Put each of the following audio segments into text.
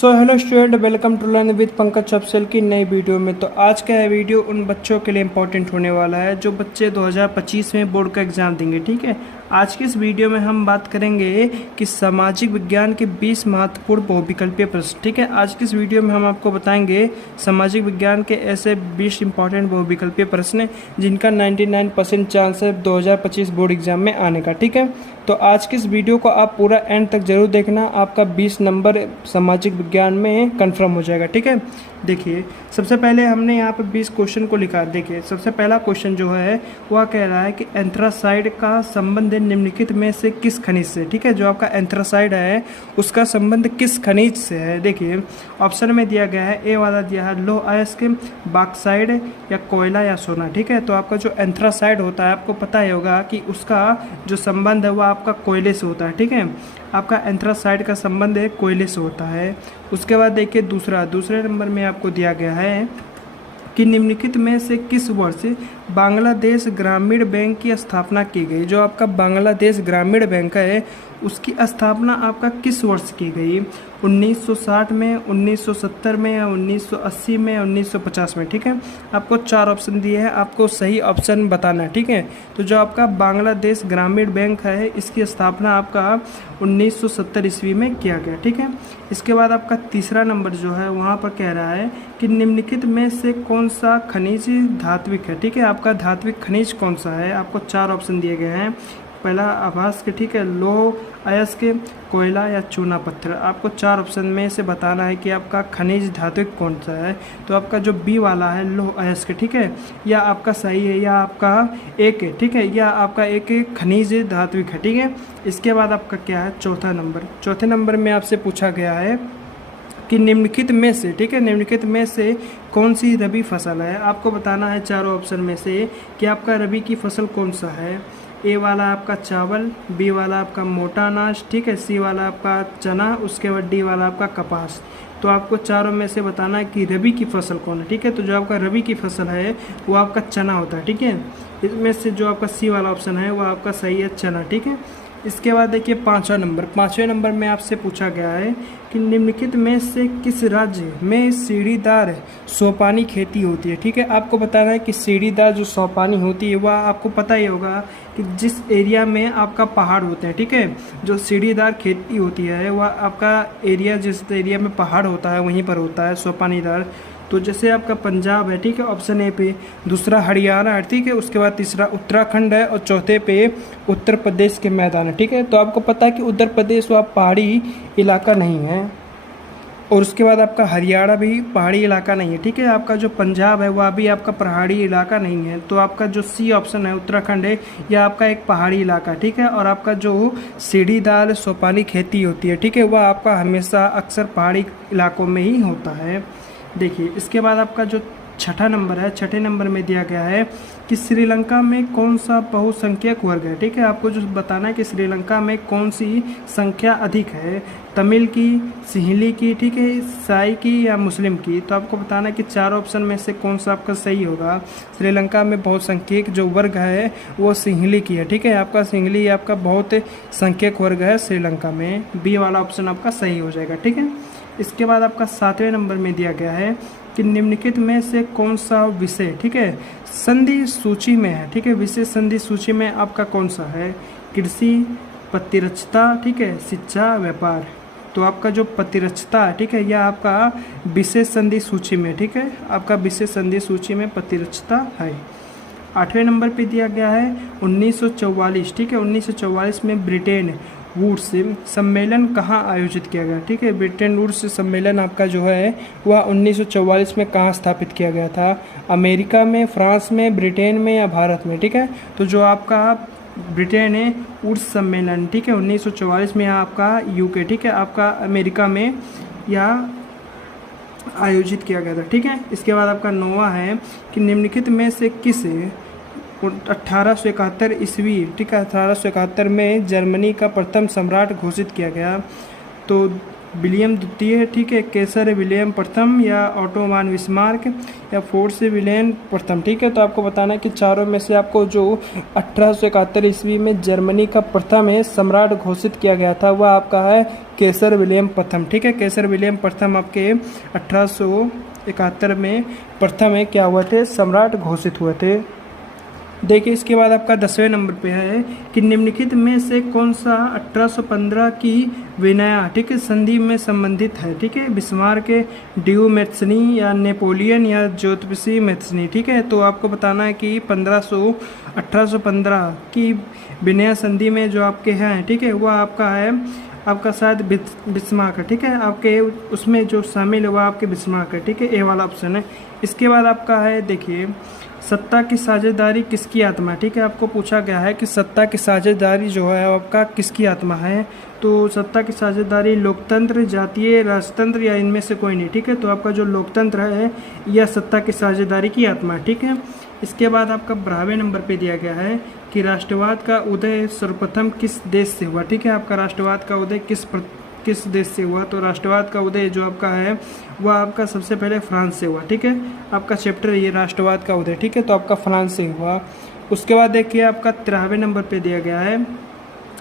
So hello student, welcome to learn with Pankaj Afsal की नई video में। तो आज का यह वीडियो उन बच्चों के लिए इम्पोर्टेंट होने वाला है जो बच्चे 2025 में बोर्ड का एग्ज़ाम देंगे। ठीक है, आज की इस वीडियो में हम बात करेंगे कि सामाजिक विज्ञान के 20 महत्वपूर्ण बहुविकल्पीय प्रश्न। ठीक है, आज की इस वीडियो में हम आपको बताएंगे सामाजिक विज्ञान के ऐसे 20 इंपॉर्टेंट बहुविकल्पीय प्रश्न जिनका 99% चांस है 2025 बोर्ड एग्जाम में आने का। ठीक है, तो आज की इस वीडियो को आप पूरा एंड तक जरूर देखना, आपका 20 नंबर सामाजिक विज्ञान में कंफर्म हो जाएगा। ठीक है, देखिए सबसे पहले हमने यहाँ पे 20 क्वेश्चन को लिखा। देखिए सबसे पहला क्वेश्चन जो है वह कह रहा है कि एंथ्रासाइड का संबंध निम्नलिखित में से किस खनिज से। ठीक है, जो आपका एंथ्रासाइड है उसका संबंध किस खनिज से है। देखिए ऑप्शन में दिया गया है, ए वाला दिया है लौह अयस्क, बॉक्साइड या कोयला या सोना। ठीक है, तो आपका जो एंथ्रासाइड होता है आपको पता ही होगा कि उसका जो संबंध है वह आपका कोयले से होता है। ठीक है, आपका एंथ्रासाइड का संबंध है कोयले से होता है। उसके बाद देखिए दूसरे नंबर में आपको दिया गया है कि निम्नलिखित में से किस वर्ष बांग्लादेश ग्रामीण बैंक की स्थापना की गई। जो आपका बांग्लादेश ग्रामीण बैंक है उसकी स्थापना आपका किस वर्ष की गई, 1960 में, 1970 में या 1980 में या 1950 में। ठीक है, आपको 4 ऑप्शन दिए हैं, आपको सही ऑप्शन बताना है। ठीक है, तो जो आपका बांग्लादेश ग्रामीण बैंक है इसकी स्थापना आपका 1970 ईस्वी में किया गया। ठीक है, इसके बाद आपका तीसरा नंबर जो है वहाँ पर कह रहा है कि निम्नलिखित में से कौन सा खनिज धात्विक है। ठीक है, आपका धात्विक खनिज कौन सा है, आपको 4 ऑप्शन दिए गए हैं। पहला आभास के, ठीक है, लौह अयस्क, कोयला या चूना पत्थर। आपको 4 ऑप्शन में से बताना है कि आपका खनिज धात्विक कौन सा है। तो आपका जो बी वाला है लौह अयस्क, ठीक है, या आपका सही है या आपका एक है। ठीक है, या आपका एक खनिज धात्विक है। ठीक है, इसके बाद आपका क्या है चौथे नंबर में आपसे पूछा गया है कि निम्नलिखित में से, ठीक है, निम्नलिखित में से कौन सी रबी फसल है। आपको बताना है चारों ऑप्शन में से कि आपका रबी की फसल कौन सा है। ए वाला आपका चावल, बी वाला आपका मोटा अनाज, ठीक है, सी वाला आपका चना, उसके बाद डी वाला आपका कपास। तो आपको चारों में से बताना है कि रबी की फसल कौन है। ठीक है, तो जो आपका रबी की फसल है वो आपका चना होता है। ठीक है, इसमें से जो आपका सी वाला ऑप्शन है वो आपका सही है चना। ठीक है, इसके बाद देखिए पाँचवें नंबर में आपसे पूछा गया है कि निम्नलिखित में से किस राज्य में सीढ़ीदार सोपानी खेती होती है। ठीक है, आपको बताना है कि सीढ़ीदार जो सोपानी होती है वह आपको पता ही होगा कि जिस एरिया में आपका पहाड़ होते हैं। ठीक है, जो सीढ़ीदार खेती होती है वह आपका एरिया, जिस एरिया में पहाड़ होता है वहीं पर होता है सोपानीदार। तो जैसे आपका पंजाब है, ठीक है, ऑप्शन ए पे, दूसरा हरियाणा है, ठीक है, उसके बाद तीसरा उत्तराखंड है और चौथे पे उत्तर प्रदेश के मैदान है। ठीक है, तो आपको पता है कि उत्तर प्रदेश वह पहाड़ी इलाका नहीं है और उसके बाद आपका हरियाणा भी पहाड़ी इलाका नहीं है। ठीक है, आपका जो पंजाब है वह भी आपका पहाड़ी इलाका नहीं है। तो आपका जो सी ऑप्शन है उत्तराखंड है, यह आपका एक पहाड़ी इलाका। ठीक है, और आपका जो सीढ़ीदार सोपानी खेती होती है, ठीक है, वह आपका हमेशा अक्सर पहाड़ी इलाकों में ही होता है। देखिए इसके बाद आपका जो छठा नंबर में दिया गया है कि श्रीलंका में कौन सा बहुसंख्यक वर्ग है। ठीक है, आपको जो बताना है कि श्रीलंका में कौन सी संख्या अधिक है, तमिल की, सिंहली की, ठीक है, ईसाई की या मुस्लिम की। तो आपको बताना है कि 4 ऑप्शन में से कौन सा आपका सही होगा। श्रीलंका में बहुसंख्यक जो वर्ग है वो सिंहली की है। ठीक है, आपका सिंहली आपका बहुत संख्यक वर्ग है श्रीलंका में। बी वाला ऑप्शन आपका सही हो जाएगा। ठीक है, इसके बाद आपका 7वें नंबर में दिया गया है कि निम्नलिखित में से कौन सा विषय, ठीक है, संधि सूची में है। ठीक है, विषय संधि सूची में आपका कौन सा है, कृषि, प्रतिरक्षता, ठीक है, शिक्षा, व्यापार। तो आपका जो प्रतिरक्षता है, ठीक है, यह आपका विषय संधि सूची में, ठीक है, आपका विषय संधि सूची में प्रतिरक्षता है। 8वें नंबर पे दिया गया है 1944, ठीक है, 1944 में ब्रिटेन वुड्स सम्मेलन कहाँ आयोजित किया गया। ठीक है, ब्रिटेन वुड्स सम्मेलन आपका जो है वह 1944 में कहाँ स्थापित किया गया था, अमेरिका में, फ्रांस में, ब्रिटेन में या भारत में। ठीक है, तो जो आपका ब्रिटेन है वुड्स सम्मेलन, ठीक है, 1944 में आपका यूके, ठीक है, आपका अमेरिका में यह आयोजित किया गया था। ठीक है, इसके बाद आपका 9वां है कि निम्नलिखित में से किस 1871 ईस्वी, ठीक है, 1871 में जर्मनी का प्रथम सम्राट घोषित किया गया। तो विलियम द्वितीय, ठीक है, कैसर विलियम प्रथम, या ऑटोमान बिस्मार्क, या फोर्स विलियम प्रथम, ठीक है। तो आपको बताना है कि चारों में से आपको जो 1871 ईस्वी में जर्मनी का प्रथम है सम्राट घोषित किया गया था वह आपका है कैसर विलियम प्रथम, ठीक है। कैसर विलियम प्रथम आपके 1871 में प्रथम है क्या हुए थे, सम्राट घोषित हुए थे। देखिए इसके बाद आपका 10वें नंबर पे है कि निम्नलिखित में से कौन सा 1815 की विनया, ठीक है, संधि में संबंधित है, ठीक है। बिस्मार्क, ड्यू मैथ्सनी, या नेपोलियन, या ज्योतिषी मैथ्सनी, ठीक है। तो आपको बताना है कि 1815 की विनया संधि में जो आपके हैं, ठीक है, वह आपका है आपका शायद बिस्मार्क, ठीक है। आपके उसमें जो शामिल हुआ आपके बिस्मार्क है, ठीक है, ए वाला ऑप्शन है। इसके बाद आपका है देखिए सत्ता की साझेदारी किसकी आत्मा है, ठीक है। आपको पूछा गया है कि सत्ता की साझेदारी जो है आपका किसकी आत्मा है। तो सत्ता की साझेदारी लोकतंत्र, जातीय राजतंत्र, या इनमें से कोई नहीं, ठीक है। तो आपका जो लोकतंत्र है यह सत्ता की साझेदारी की आत्मा है, ठीक है। इसके बाद आपका 12वें नंबर पे दिया गया है कि राष्ट्रवाद का उदय सर्वप्रथम किस देश से हुआ, ठीक है। आपका राष्ट्रवाद का उदय किस देश से हुआ। तो राष्ट्रवाद का उदय जो आपका है वह आपका सबसे पहले फ्रांस से हुआ, ठीक है। आपका चैप्टर ये राष्ट्रवाद का उदय, ठीक है, तो आपका फ्रांस से हुआ। उसके बाद देखिए आपका 13वें नंबर पे दिया गया है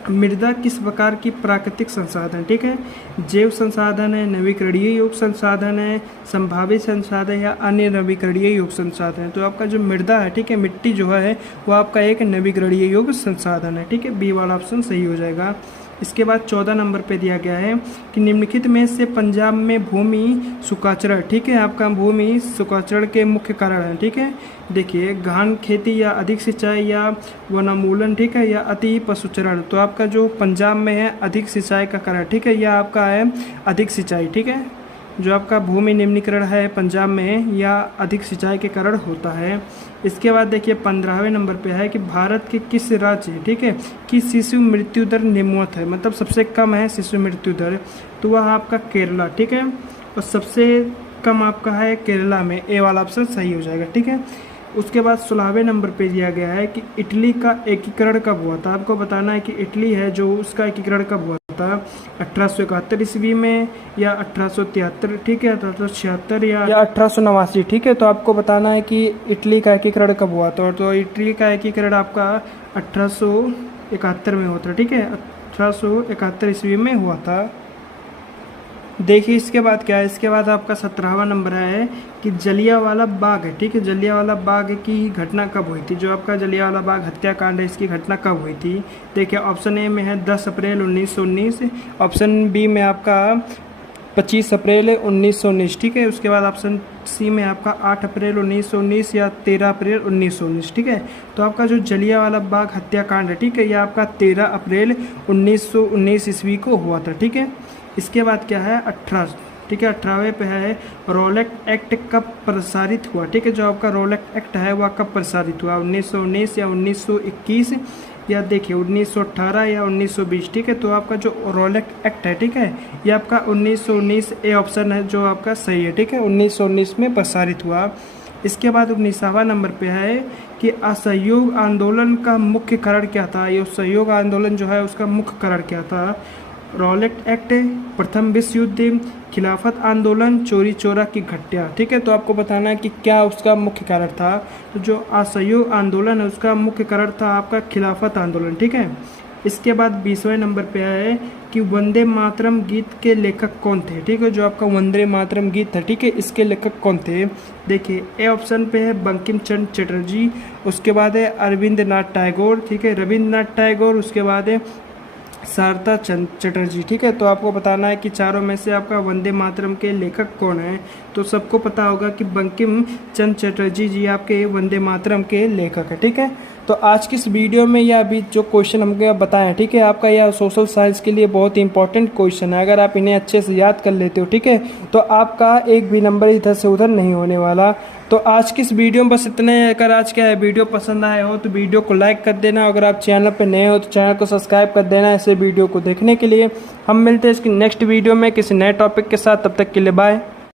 मृदा किस प्रकार की प्राकृतिक संसाधन, ठीक है। जैव संसाधन है, नवीकरणीय योग संसाधन है, संभावित संसाधन या अन्य नवीकरणीय योग संसाधन है। तो आपका जो मृदा है, ठीक है, मिट्टी जो है वो आपका एक नवीकरणीय योग संसाधन है, ठीक है। बी वाला ऑप्शन सही हो जाएगा। इसके बाद 14 नंबर पे दिया गया है कि निम्नलिखित में से पंजाब में भूमि सुखाचरण, ठीक है, आपका भूमि सुखाचरण के मुख्य कारण है, ठीक है। देखिए गहन खेती, या अधिक सिंचाई, या वनोन्मूलन, ठीक है, या अति पशुचरण। तो आपका जो पंजाब में है अधिक सिंचाई का कारण, ठीक है, यह आपका है अधिक सिंचाई, ठीक है। जो आपका भूमि निम्नीकरण है पंजाब में या अधिक सिंचाई के कारण होता है। इसके बाद देखिए 15वें नंबर पे है कि भारत के किस राज्य, ठीक है, की शिशु मृत्यु दर निम्नवत है, मतलब सबसे कम है शिशु मृत्यु दर, तो वह आपका केरला, ठीक है, और सबसे कम आपका है केरला में, ए वाला ऑप्शन सही हो जाएगा, ठीक है। उसके बाद 16वें नंबर पे दिया गया है कि इटली का एकीकरण कब हुआ था। आपको बताना है कि इटली है जो उसका एकीकरण कब हुआ था, 1871 ईस्वी में, या 1873, ठीक है, 1876, या 1889, ठीक है। तो आपको बताना है कि इटली का एकीकरण कब हुआ था। तो इटली का एकीकरण आपका 1871 में हुआ था, ठीक है, 1871 ईस्वी में हुआ था। देखिए इसके बाद क्या है, इसके बाद आपका 17वां नंबर है कि जलियांवाला बाग है, ठीक है, जलियांवाला बाग की घटना कब हुई थी। जो आपका जलियांवाला बाग हत्याकांड है इसकी घटना कब हुई थी। देखिए ऑप्शन ए में है 10 अप्रैल 1919, ऑप्शन बी में आपका 25 अप्रैल 1919, ठीक है। उसके बाद ऑप्शन सी में आपका 8 अप्रैल 1919 या 13 अप्रैल 1919, ठीक है। तो आपका जो जलियांवाला बाग हत्याकांड है, ठीक है, यह आपका 13 अप्रैल 1919 ईस्वी को हुआ था, ठीक है। इसके बाद क्या है 18, ठीक है, 18वें पे है रॉलेट एक्ट कब प्रसारित हुआ, ठीक है। जो आपका रॉलेट एक्ट है वह कब प्रसारित हुआ, 1919 या 1921, या देखिए 1918 या 1920, ठीक है। तो आपका जो रॉलेट एक्ट है, ठीक है, ये आपका 1919 ए ऑप्शन है जो आपका सही है, ठीक है, 1919 में प्रसारित हुआ। इसके बाद 19वां नंबर पे है कि असहयोग आंदोलन का मुख्य कारण क्या था। ये असहयोग आंदोलन जो है उसका मुख्य कारण क्या था। रॉलेट एक्ट, प्रथम विश्व युद्ध, खिलाफत आंदोलन, चोरी चोरा की घटना, ठीक है। तो आपको बताना है कि क्या उसका मुख्य कारण था। तो जो असहयोग आंदोलन है उसका मुख्य कारण था आपका खिलाफत आंदोलन, ठीक है। इसके बाद 20वें नंबर पे है कि वंदे मातरम गीत के लेखक कौन थे, ठीक है। जो आपका वंदे मातरम गीत था, ठीक है, इसके लेखक कौन थे। देखिए ए ऑप्शन पे है बंकिम चंद्र चटर्जी, उसके बाद है अरविंद नाथ टैगोर, ठीक है, रविंद्रनाथ टैगोर, उसके बाद है शारदा चटर्जी, ठीक है। तो आपको बताना है कि चारों में से आपका वंदे मातरम के लेखक कौन है। तो सबको पता होगा कि बंकिम चंद्र चटर्जी जी आपके वंदे मातरम के लेखक है, ठीक है। तो आज की इस वीडियो में यह अभी जो क्वेश्चन हमको बताएं, ठीक है, आपका यह सोशल साइंस के लिए बहुत ही इंपॉर्टेंट क्वेश्चन है। अगर आप इन्हें अच्छे से याद कर लेते हो, ठीक है, तो आपका एक भी नंबर इधर से उधर नहीं होने वाला। तो आज की इस वीडियो में बस इतने। अगर आज का वीडियो पसंद आया हो तो वीडियो को लाइक कर देना। अगर आप चैनल पर नए हो तो चैनल को सब्सक्राइब कर देना ऐसे वीडियो को देखने के लिए। हम मिलते हैं इसकी नेक्स्ट वीडियो में किसी नए टॉपिक के साथ, तब तक के लिए बाय।